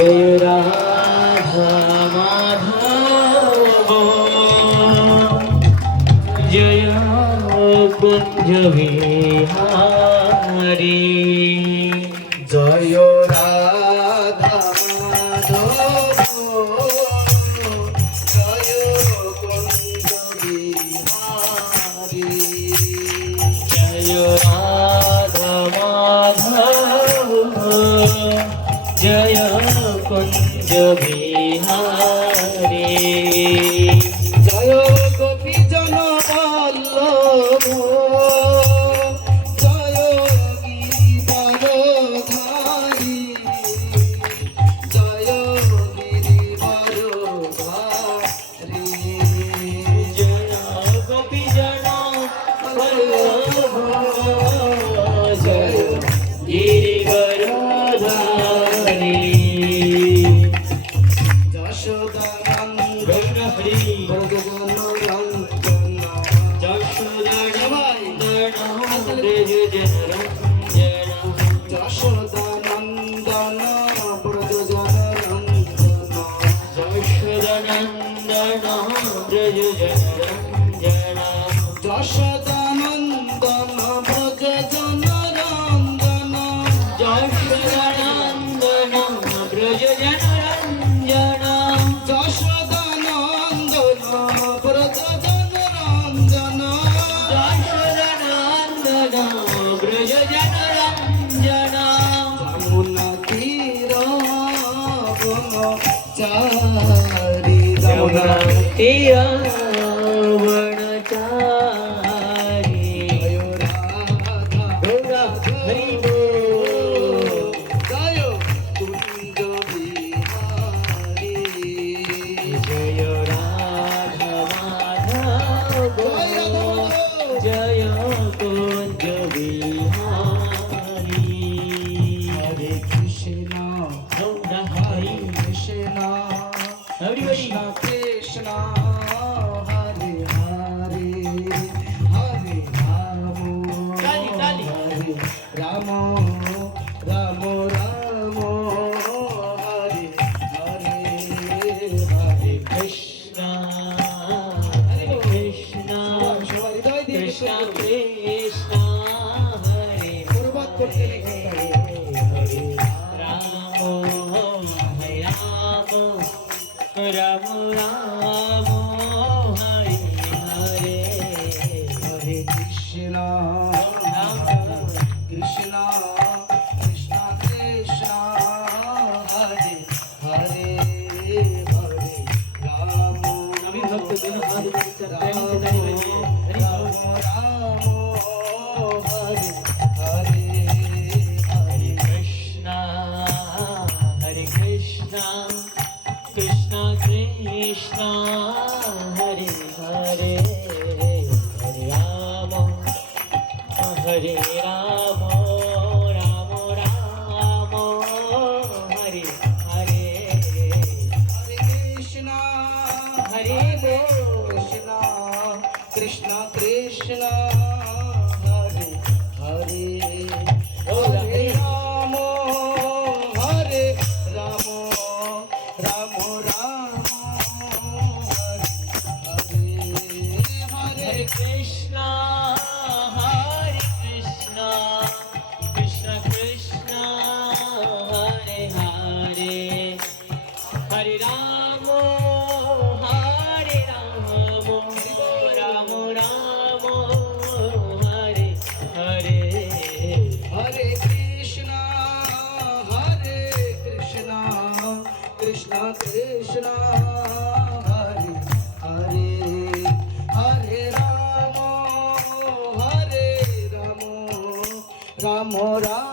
जय राधा माधव जय कुंज बिहारी जय राधा माधव जय कुंज बिहारी जय राधा माधव जय कुंज बिहारी जय गोपी जन वल्लभ जय गिरिवरधारी जय गिरिवरधारी जय गोपी जन वल्लभ जय गिरिवरधारी যশোদানন্দন হরি ব্রজজনরঞ্জন যশোদানন্দন ব্রজজনরঞ্জন যশোদানন্দন ব্রজজনরঞ্জন যশোদানন্দন ব্রজজনরঞ্জন যশোদানন্দন ব্রজজনরঞ্জন যশোদানন্দন ব্রজজনরঞ্জন যশোদানন্দন ব্রজজনরঞ্জন যশোদানন্দন ব্রজজনরঞ্জন যমুনা তীর বনচারী যমুনা বনচারী জয় রাধা গৌরা হরি বল জয় কুঞ্জ বিহারী জয় রাধা মাধব জয় কুঞ্জ বিহারী হরে কৃষ্ণ গৌরা হরে হরি কৃষ্ণ হরি কৃষ্ণ কৃষ্ণ হরে হরে হরে রাম তালি, তালি। হরে রাম রাম রাম হরে হরে হরে কৃষ্ণ হরে কৃষ্ণ সবার হৃদয় দিয়ে কৃষ্ণ কৃষ্ণ হরে পূর্বত করতে লেগে হরে রাম হরে রাম রাম রাম হরে হরে হরে কৃষ্ণ কৃষ্ণ কৃষ্ণ কৃষ্ণ হরে হরে হরে রাম আমি ভক্ত দিন হাত করতে রাম প্রেম से ताली बजिए हरि রাম बोल রাম হরে হরে हरे कृष्णा कृष्ण कृष्णा हरे हरे हरे राम राम राम हरे हरे हरे कृष्ण हरे बोल कृष्ण कृष्ण हरे हरे हरे राम हरे राम राम राम हरे हरे हरे हरे कृष्णा कृष्ण कृष्ण हरे हरे हरे राम राम राम हरे हरे हरे कृष्ण कृष्ण कृष्ण हरे हरे हरे राम राम राम